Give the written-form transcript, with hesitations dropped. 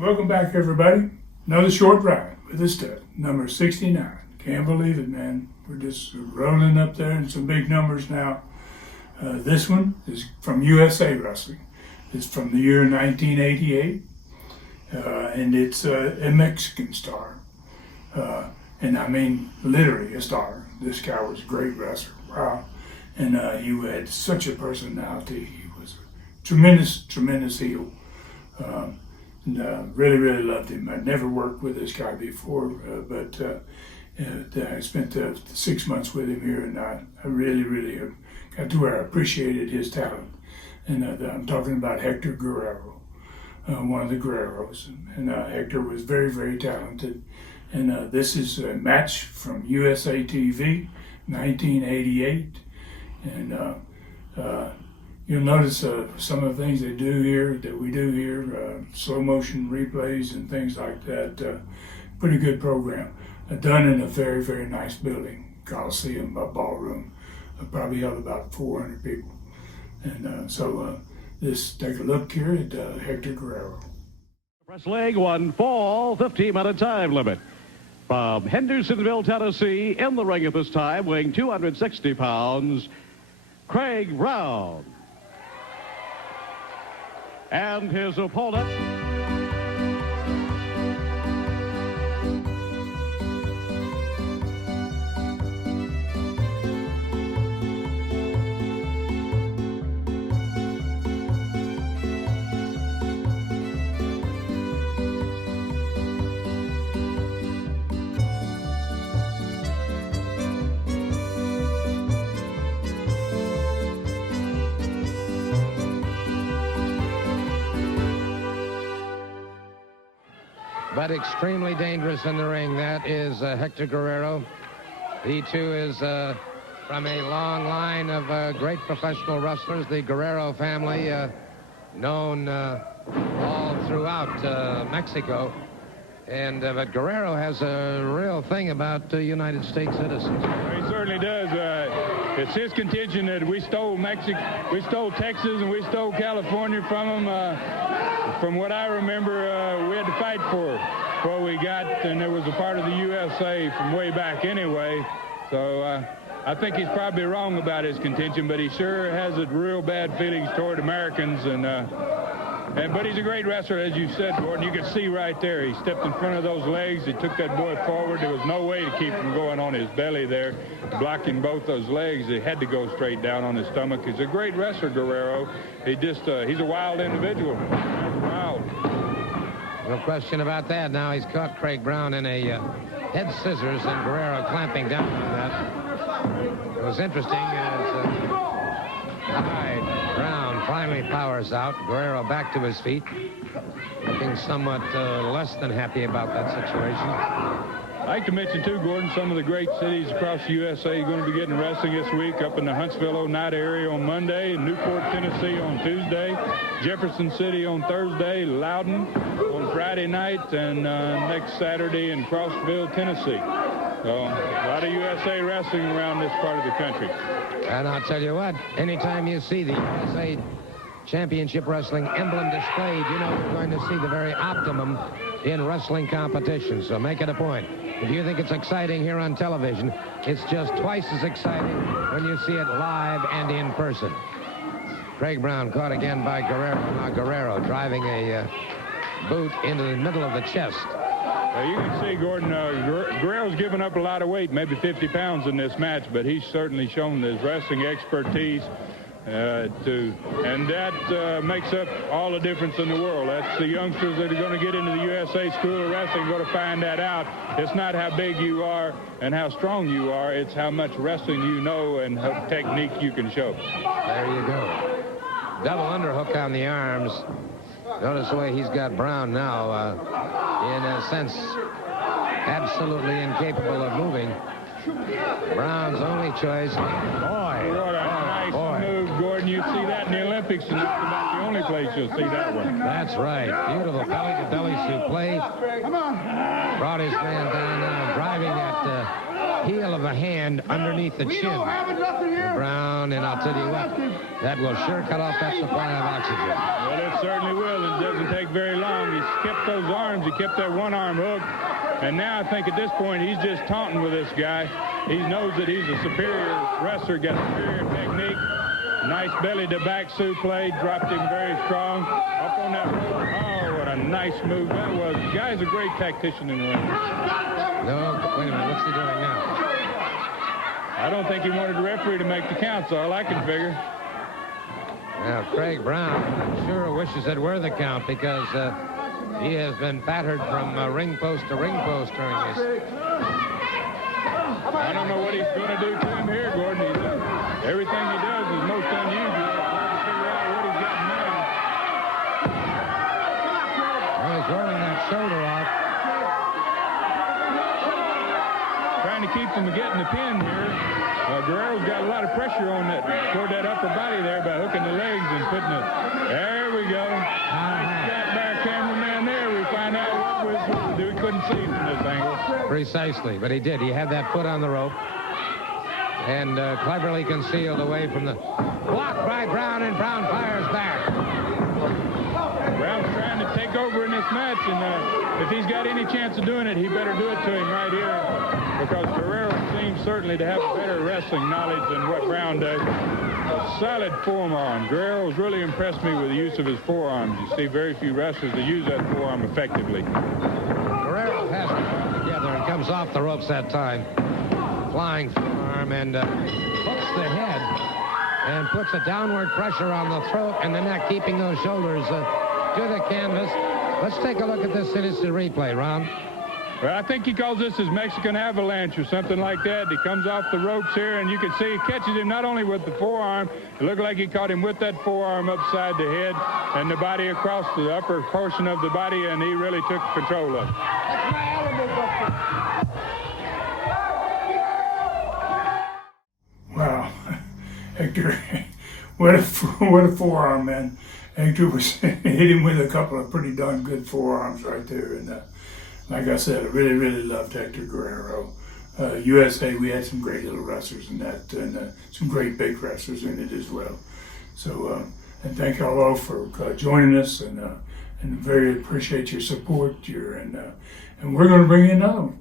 Welcome back, everybody. Another short ride with the stud, number 69. Can't believe it, man. We're just rolling up there in some big numbers now. This one is from USA Wrestling. It's from the year 1988, and it's a Mexican star. And I mean, literally a star. This guy was a great wrestler. Wow. And he had such a personality. He was a tremendous heel. And really loved him. I'd never worked with this guy before, but I spent 6 months with him here, and I really got to where I appreciated his talent. And I'm talking about Hector Guerrero, one of the Guerreros. And Hector was very talented. And this is a match from USA TV, 1988. And you'll notice some of the things they do here, that we do here, slow motion replays and things like that. Pretty good program. Done in a very nice building, Coliseum ballroom. Probably held about 400 people. And this, take a look here at Hector Guerrero. Wrestling, one fall, 15-minute time limit. From Hendersonville, Tennessee, in the ring at this time, weighing 260 pounds, Craig Brown. And his opponent... but extremely dangerous in the ring. That is Hector Guerrero. He, too, is from a long line of great professional wrestlers, the Guerrero family, known all throughout Mexico. And but Guerrero has a real thing about United States citizens. He certainly does. It's his contention that we stole we stole Texas, and we stole California from them. From what I remember, we had to fight for what we got, and it was a part of the USA from way back anyway. So I think he's probably wrong about his contention, but he sure has real bad feelings toward Americans. But he's a great wrestler, as you said, Gordon. You can see right there, he stepped in front of those legs. He took that boy forward. There was no way to keep him going on his belly there, blocking both those legs. He had to go straight down on his stomach. He's a great wrestler, Guerrero. He's a wild individual. Wild. No question about that. Now he's caught Craig Brown in a head scissors, and Guerrero clamping down on that. It was interesting as Brown finally powers out. Guerrero back to his feet, looking somewhat less than happy about that situation. I'd like to mention, too, Gordon, some of the great cities across the USA are going to be getting wrestling this week. Up in the Huntsville, Oneida area on Monday, Newport, Tennessee on Tuesday, Jefferson City on Thursday, Loudon on Friday night, and next Saturday in Crossville, Tennessee. So a lot of USA wrestling around this part of the country. And I'll tell you what, anytime you see the USA Championship Wrestling emblem displayed, you know you're going to see the very optimum in wrestling competition. So make it a point. If you think it's exciting here on television, it's just twice as exciting when you see it live and in person. Craig Brown caught again by Guerrero. Now Guerrero driving a boot into the middle of the chest. You can see, Gordon, Guerrero's given up a lot of weight, maybe 50 pounds in this match, but he's certainly shown his wrestling expertise. And that makes up all the difference in the world. That's the youngsters that are going to get into the USA School of Wrestling going to find that out. It's not how big you are and how strong you are. It's how much wrestling you know and how technique you can show. There you go. Double underhook on the arms. Notice the way he's got Brown now, in a sense, absolutely incapable of moving. Brown's only choice. Boy, what a nice move, Gordon. You see that in the Olympics, and that's about the only place you'll see that one. That's right. Beautiful belly-to-belly suplex. Brought his man down now, driving that heel of a hand underneath the chin of Brown, and I'll tell you what, that will sure cut off that supply of oxygen. Well, it certainly will, and it doesn't take very long. He's kept those arms. He kept that one arm hooked. And now I think at this point he's just taunting with this guy. He knows that he's a superior wrestler, got superior technique. Nice belly to back suplex, dropped him very strong. Up on that rope. Oh, what a nice move that was. The guy's a great tactician in the ring. No, wait a minute, what's he doing now? I don't think he wanted the referee to make the count, so all I can figure. Now, Craig Brown, I'm sure wishes it were the count because he has been battered from ring post to ring post during this. I don't know what he's going to do to him here, Gordon. Everything he does is most unusual. It's hard to figure out what he's got now. Well, he's rolling that shoulder off. Trying to keep from getting the pin here. Guerrero's got a lot of pressure on that, toward that upper body there by hooking the legs and putting it. There we go. Nice shot by our cameraman there. We find out what was supposed to do. We couldn't see from this angle. Precisely, but he did. He had that foot on the rope and cleverly concealed away from the block by Brown, and Brown fires back. Brown's trying to take over in this match, and if he's got any chance of doing it, he better do it to him right here, because Guerrero seems certainly to have better wrestling knowledge than what Brown does. A solid forearm. Guerrero's really impressed me with the use of his forearms. You see very few wrestlers that use that forearm effectively. Guerrero has it together and comes off the ropes that time. Flying forearm and hooks the head and puts a downward pressure on the throat and the neck, keeping those shoulders to the canvas. Let's take a look at this instant replay, Ron. Well, I think he calls this his Mexican avalanche or something like that. He comes off the ropes here, and you can see he catches him not only with the forearm. It looked like he caught him with that forearm upside the head and the body across the upper portion of the body, and he really took control of it. Wow, Hector, what a forearm, man. Hector was hit him with a couple of pretty darn good forearms right there, and like I said, I really loved Hector Guerrero. USA, we had some great little wrestlers in that, and some great big wrestlers in it as well. So, and thank y'all all for joining us, and very appreciate your support here, and we're going to bring you another one.